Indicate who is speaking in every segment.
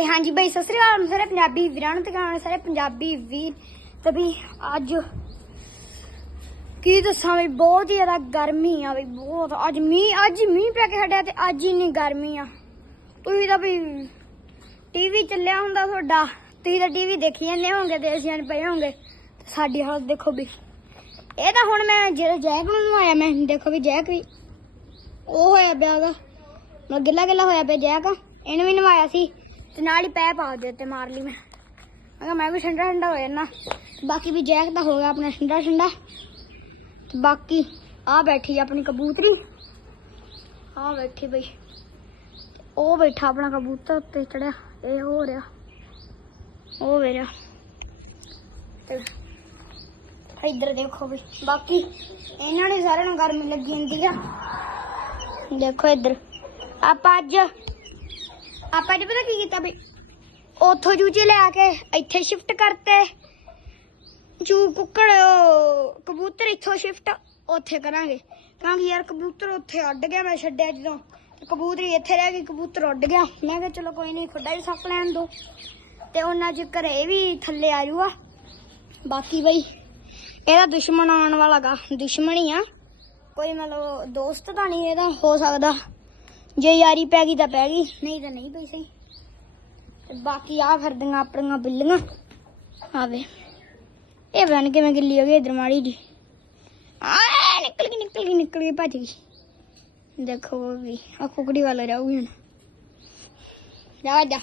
Speaker 1: ਤੇ ਹਾਂਜੀ ਬਈ, ਸਤਿ ਸ੍ਰੀ ਅਕਾਲ ਸਾਰੇ ਪੰਜਾਬੀ ਵੀਰਾਂ ਨੂੰ ਤੇ ਗਾਣੇ ਸਾਰੇ ਪੰਜਾਬੀ ਵੀਰ। ਤੇ ਵੀ ਅੱਜ ਕੀ ਦੱਸਾਂ ਵੀ ਬਹੁਤ ਹੀ ਜ਼ਿਆਦਾ ਗਰਮੀ ਆ ਵੀ ਬਹੁਤ। ਅੱਜ ਮੀਂਹ ਅੱਜ ਮੀਂਹ ਪੈ ਕੇ ਹਟਿਆ ਤੇ ਅੱਜ ਹੀ ਇੰਨੀ ਗਰਮੀ ਆ। ਤੁਸੀਂ ਤਾਂ ਵੀ ਟੀਵੀ ਚੱਲਿਆ ਹੁੰਦਾ ਤੁਹਾਡਾ। ਤੁਸੀਂ ਤਾਂ ਟੀਵੀ ਦੇਖੀ ਜਾਂਦੇ ਹੋਗੇ ਤੇ ਅਸੀਂ ਐਨ ਪਏ ਹੋਵੋਗੇ। ਤੇ ਸਾਡੀ ਹਾਲਤ ਦੇਖੋ ਵੀ। ਇਹ ਤਾਂ ਹੁਣ ਮੈਂ ਜਿਹੜਾ ਜੈਕ ਨੂੰ ਨਵਾਇਆ, ਮੈਂ ਦੇਖੋ ਵੀ ਜੈਕ ਵੀ ਉਹ ਹੋਇਆ ਪਿਆ ਉਹਦਾ। ਮਤਲਬ ਗਿੱਲਾ ਗਿੱਲਾ ਹੋਇਆ ਪਿਆ ਜੈਕ। ਇਹਨੂੰ ਵੀ ਨਵਾਇਆ ਸੀ। ਤੇ ਨਾਲ ਹੀ ਪੈ ਪਾ ਦੇ ਤੇ ਮਾਰ ਲਈ ਮੈਂ। ਮੈਂ ਕਿਹਾ, ਮੈਂ ਵੀ ਠੰਡਾ ਠੰਡਾ ਹੋ ਜਾਣਾ। ਬਾਕੀ ਵੀ ਜੈਕ ਤਾਂ ਹੋ ਗਿਆ ਆਪਣਾ ਠੰਡਾ ਠੰਡਾ। ਤੇ ਬਾਕੀ ਆ ਬੈਠੀ ਆਪਣੀ ਕਬੂਤਰੀ। ਆ ਬੈਠੀ ਬਈ। ਉਹ ਬੈਠਾ ਆਪਣਾ ਕਬੂਤਰ ਉੱਤੇ ਚੜਿਆ। ਇਹ ਹੋ ਰਿਹਾ। ਉਹ ਵੇਰਿਆ ਤੇ ਇੱਧਰ ਦੇਖੋ ਬਈ। ਬਾਕੀ ਇਹਨਾਂ ਨੇ ਸਾਰਿਆਂ ਨੂੰ ਗਰਮੀ ਲੱਗੀ ਹੁੰਦੀ ਆ। ਦੇਖੋ ਇੱਧਰ। ਆਪਾਂ ਅੱਜ ਆਪਾਂ ਜੀ ਪਤਾ ਕੀ ਕੀਤਾ ਬਈ ਉੱਥੋਂ ਚੂਚੇ ਲੈ ਕੇ ਇੱਥੇ ਸ਼ਿਫਟ ਕਰਤੇ। ਚੂ ਕੁੱਕੜ, ਕਬੂਤਰ ਇੱਥੋਂ ਸ਼ਿਫਟ ਉੱਥੇ ਕਰਾਂਗੇ। ਕਿਉਂਕਿ ਯਾਰ ਕਬੂਤਰ ਉੱਥੇ ਉੱਡ ਗਿਆ, ਮੈਂ ਛੱਡਿਆ ਜਦੋਂ। ਕਬੂਤਰੀ ਇੱਥੇ ਰਹਿ ਗਈ, ਕਬੂਤਰ ਉੱਡ ਗਿਆ। ਮੈਂ ਕਿਹਾ ਚਲੋ ਕੋਈ ਨਹੀਂ ਖੁੱਡਾ ਹੀ ਸੱਪ ਲੈਣ ਦੋ। ਤੇ ਉਹਨਾਂ ਚ ਘਰੇ ਵੀ ਥੱਲੇ ਆ ਜੂਗਾ, ਬਾਕੀ ਬਈ ਇਹਦਾ ਦੁਸ਼ਮਣ ਆਉਣ ਵਾਲਾ ਗਾ। ਦੁਸ਼ਮਣ ਹੀ ਆ। ਕੋਈ ਮਤਲਬ ਦੋਸਤ ਤਾਂ ਨਹੀਂ ਇਹਦਾ, ਹੋ ਸਕਦਾ। ਜੇ ਯਾਰੀ ਪੈ ਗਈ ਤਾਂ ਪੈ ਗਈ, ਨਹੀਂ ਤਾਂ ਨਹੀਂ ਪਈ ਸਹੀ। ਤੇ ਬਾਕੀ ਆ ਫਿਰਦੀਆਂ ਆਪਣੀਆਂ ਬਿੱਲੀਆਂ। ਆਵੇ। ਇਹ ਬਣ ਕਿਵੇਂ ਗਿੱਲੀ ਹੋ ਗਈ, ਇਧਰ ਮਾੜੀ ਜੀ। ਆ ਨਿਕਲ ਗਈ ਨਿਕਲ ਗਈ ਨਿਕਲ ਗਈ, ਭੱਜ ਗਈ। ਦੇਖੋ ਵੀ ਆ ਕੁਕੜੀ ਵਾਲਾ ਰਹੂਗੀ ਹੁਣ। ਜਾ ਜਾ।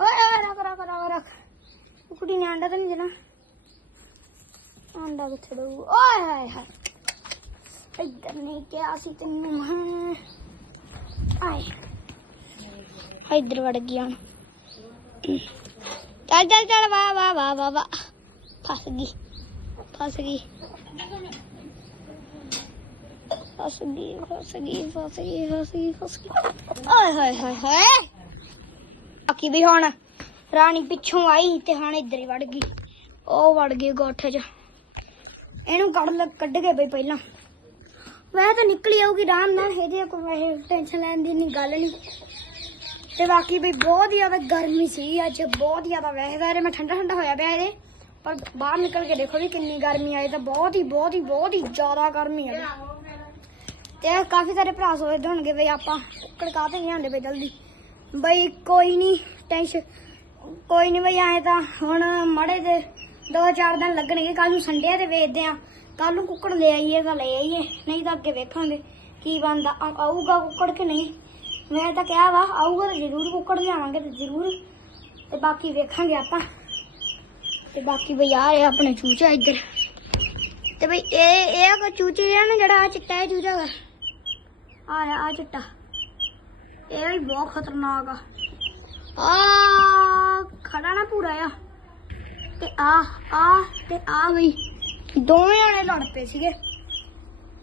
Speaker 1: ਓਏ ਰੱਖ ਰੱਖ ਰੱਖ ਰੱਖ। ਕੁਕੜੀ ਨੇ ਆਂਡਾ ਤਾਂ ਨਹੀਂ ਦੇਣਾ। ਆਂਡਾ ਕਿੱਥੇ ਦਊ? ਓਏ, ਹਾਏ ਹਾਏ। ਇੱਧਰ ਨਹੀਂ ਕਿਹਾ ਸੀ ਤੈਨੂੰ ਹਾਂ ਆਏ। ਇੱਧਰ ਵੜ ਗਿਆ ਚੱਲ ਚੱਲ ਚੱਲ ਵਾ ਵਾ ਵਾ ਵਾ ਵਾ ਫਸ ਗਈ ਫਸ ਗਈ। ਫਸ ਗਈ ਫਸ ਗਈ ਫਸ ਗਈ ਫਸ ਗਈ ਫਸ ਗਈ। ਆਏ ਹਾਏ ਹਾਏ ਹਾਏ। ਬਾਕੀ ਵੀ ਹੁਣ ਰਾਣੀ ਪਿੱਛੋਂ ਆਈ ਤੇ ਹੁਣ ਇੱਧਰ ਹੀ ਵੜ ਗਈ। ਉਹ ਵੜ ਗਈ ਗੋਠੇ 'ਚ। ਇਹਨੂੰ ਕੱਢ ਲ, ਕੱਢ ਕੇ ਬਈ ਪਹਿਲਾਂ। ਵੈਸੇ ਤਾਂ ਨਿਕਲੀ ਆਊਗੀ ਆਰਾਮ ਨਾਲ, ਇਹਦੀ ਕੋਈ ਵੈਸੇ ਟੈਨਸ਼ਨ ਲੈਣ ਦੀ ਨਹੀਂ ਗੱਲ ਨਹੀਂ ਤੇ ਬਾਕੀ ਵੀ ਬਹੁਤ ਜ਼ਿਆਦਾ ਗਰਮੀ ਸੀ ਅੱਜ, ਬਹੁਤ ਹੀ ਜ਼ਿਆਦਾ ਵੈਸੇ ਤਾਂ ਮੈਂ ਠੰਡਾ ਠੰਡਾ ਹੋਇਆ ਪਿਆ ਇਹਦੇ। ਪਰ ਬਾਹਰ ਨਿਕਲ ਕੇ ਦੇਖੋ ਵੀ ਕਿੰਨੀ ਗਰਮੀ ਆਈ ਤਾਂ ਬਹੁਤ ਹੀ ਬਹੁਤ ਹੀ ਬਹੁਤ ਹੀ ਜ਼ਿਆਦਾ ਗਰਮੀ ਆ। ਤੇ ਕਾਫੀ ਸਾਰੇ ਭਰਾ ਸੋਚਦੇ ਹੋਣਗੇ ਵੀ ਆਪਾਂ ਕੁੱਕੜ ਕਾਹਤੇ ਨਹੀਂ ਆਉਂਦੇ ਬਈ ਜਲਦੀ। ਬਈ ਕੋਈ ਨਹੀਂ ਟੈਨਸ਼ਨ ਕੋਈ ਨਹੀਂ ਬਈ ਆਏ ਤਾਂ ਹੁਣ ਮੜੇ ਦੇ ਦੋ ਚਾਰ ਦਿਨ ਲੱਗਣਗੇ ਕੱਲ ਨੂੰ ਸੰਡੇ ਤੇ ਵੇਚਦੇ ਆ। ਕੱਲ ਨੂੰ ਕੁੱਕੜ ਲੈ ਆਈਏ ਤਾਂ ਲੈ ਆਈਏ, ਨਹੀਂ ਤਾਂ ਅੱਗੇ ਵੇਖਾਂਗੇ ਕੀ ਬਣਦਾ। ਆਊਗਾ ਕੁੱਕੜ ਕਿ ਨਹੀਂ? ਮੈਂ ਤਾਂ ਕਿਹਾ ਵਾ, ਆਊਗਾ ਤਾਂ ਜ਼ਰੂਰ ਕੁੱਕੜ ਲਿਆਵਾਂਗੇ ਤੇ ਜ਼ਰੂਰ। ਤੇ ਬਾਕੀ ਵੇਖਾਂਗੇ ਆਪਾਂ। ਤੇ ਬਾਕੀ ਬਈ ਆ ਰਿਹਾ ਆਪਣੇ ਚੂਚਾ ਇੱਧਰ। ਤੇ ਬਈ ਇਹ ਇਹ ਕੋ ਚੂਚੇ ਆ ਨਾ ਜਿਹੜਾ ਆ ਚਿੱਟਾ ਇਹ ਚੂਚਾ ਵਾ? ਆ ਆ ਚਿੱਟਾ। ਇਹ ਵੀ ਬਹੁਤ ਖਤਰਨਾਕ ਆ। ਆ, ਖੜਾ ਨਾ ਪੂਰਾ ਆ ਤੇ ਆ ਆ, ਤੇ ਆ ਬਈ। ਦੋਵੇਂ ਜਣੇ ਲੜ ਪਏ ਸੀਗੇ।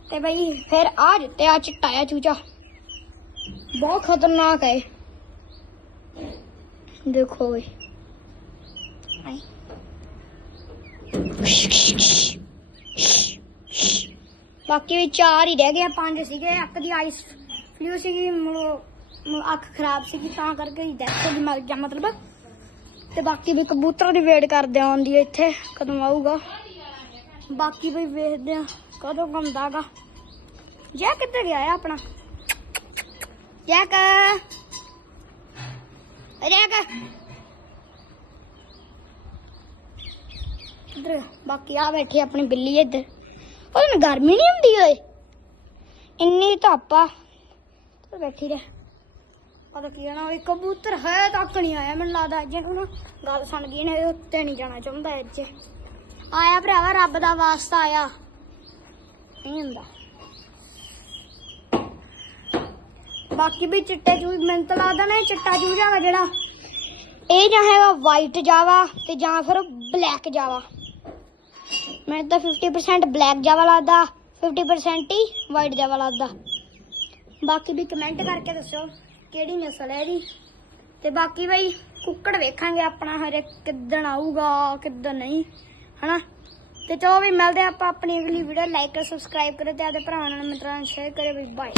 Speaker 1: ਤੇ ਬਈ ਫਿਰ ਆ ਜਿੱਤੇ ਆ ਚਿੱਟਾ ਆ ਚੂਚਾ। ਬਹੁਤ ਖਤਰਨਾਕ ਹੈ ਦੇਖੋ ਬਈ। ਬਾਕੀ ਵੀ ਚਾਰ ਹੀ ਰਹਿ ਗਏ ਪੰਜ ਸੀਗੇ। ਇੱਕ ਦੀ ਆਈਸ ਫਲੂ ਸੀਗੀ ਮ- ਅੱਖ ਖਰਾਬ ਸੀਗੀ, ਤਾਂ ਕਰਕੇ ਹੀ ਡੈਥ ਹੋ ਗਈ, ਮਰ ਗਿਆ ਮਤਲਬ। ਤੇ ਬਾਕੀ ਵੀ ਕਬੂਤਰਾਂ ਦੀ ਵੇਟ ਕਰਦੇ ਆਉਂਦੀ ਹੈ ਇੱਥੇ, ਕਦੋਂ ਆਊਗਾ। ਬਾਕੀ ਬਈ ਵੇਖਦੇ ਆ ਕਦੋਂ ਕੰਮਦਾਗਾ ਜੈ ਕਿੱਧਰ ਗਿਆ ਆ ਆਪਣਾ? ਜੈਕ। ਜੈਕ। ਇੱਧਰ ਬਾਕੀ ਆ ਬੈਠੀ ਆਪਣੀ ਬਿੱਲੀ ਇੱਧਰ। ਉਹਨੂੰ ਗਰਮੀ ਨਹੀਂ ਹੁੰਦੀ ਓਏ। ਇੰਨੀ ਧੁੱਪ ਆ। ਤੇ ਬੈਠੀ ਰਹਿ। ਪਤਾ ਕੀ ਨਾ ਉਹ ਕਬੂਤਰ ਹੈ ਤੱਕ ਨਹੀਂ ਆਇਆ ਮੈਨੂੰ ਲੱਗਦਾ। ਅੱਜ ਇਹਨੂੰ ਗੱਲ ਸੁਣ ਗਈ ਨੇ, ਇਹ ਉੱਤੇ ਨਹੀਂ ਜਾਣਾ ਚਾਹੁੰਦਾ ਅੱਜ ਆਇਆ ਭਰਾਵਾ, ਰੱਬ ਦਾ ਵਾਸਤਾ ਆਇਆ। ਨਹੀਂ ਹੁੰਦਾ। ਬਾਕੀ ਵੀ ਚਿੱਟੇ ਚੂਜ ਮੈਨੂੰ ਤਾਂ ਲੱਗਦਾ ਨਾ ਇਹ ਚਿੱਟਾ ਚੂਜ ਹੈਗਾ ਜਿਹੜਾ। ਇਹ ਜਾਂ ਹੈਗਾ ਵਾਈਟ ਜਾਵਾ ਤੇ ਜਾਂ ਫਿਰ ਬਲੈਕ ਜਾਵਾ। ਮੈਨੂੰ ਤਾਂ 50% ਬਲੈਕ ਜਾਵਾ ਲੱਗਦਾ 50% ਹੀ ਵਾਈਟ ਜਾਵਾ ਲੱਗਦਾ। ਬਾਕੀ ਵੀ ਕਮੈਂਟ ਕਰਕੇ ਦੱਸੋ ਕਿਹੜੀ ਨਸਲ ਹੈ ਇਹਦੀ? ਤੇ ਬਾਕੀ ਬਈ ਕੁੱਕੜ ਵੇਖਾਂਗੇ ਆਪਣਾ ਹਰੇ ਕਿੱਦਣ ਆਊਗਾ, ਕਿੱਦਣ ਨਹੀਂ। ਹਨਾ? ਤੇ ਚਲੋ ਵੀ ਮਿਲਦੇ ਆਪਾਂ ਆਪਣੀ ਅਗਲੀ ਵੀਡੀਓ ਲਾਈਕ ਕਰ ਸਬਸਕ੍ਰਾਈਬ ਕਰੋ ਤੇ ਆਪਣੇ ਭਰਾਵਾਂ ਨਾਲ, ਮਿੱਤਰਾਂ ਨਾਲ ਸ਼ੇਅਰ ਕਰਿਓ ਵੀ ਬਾਏ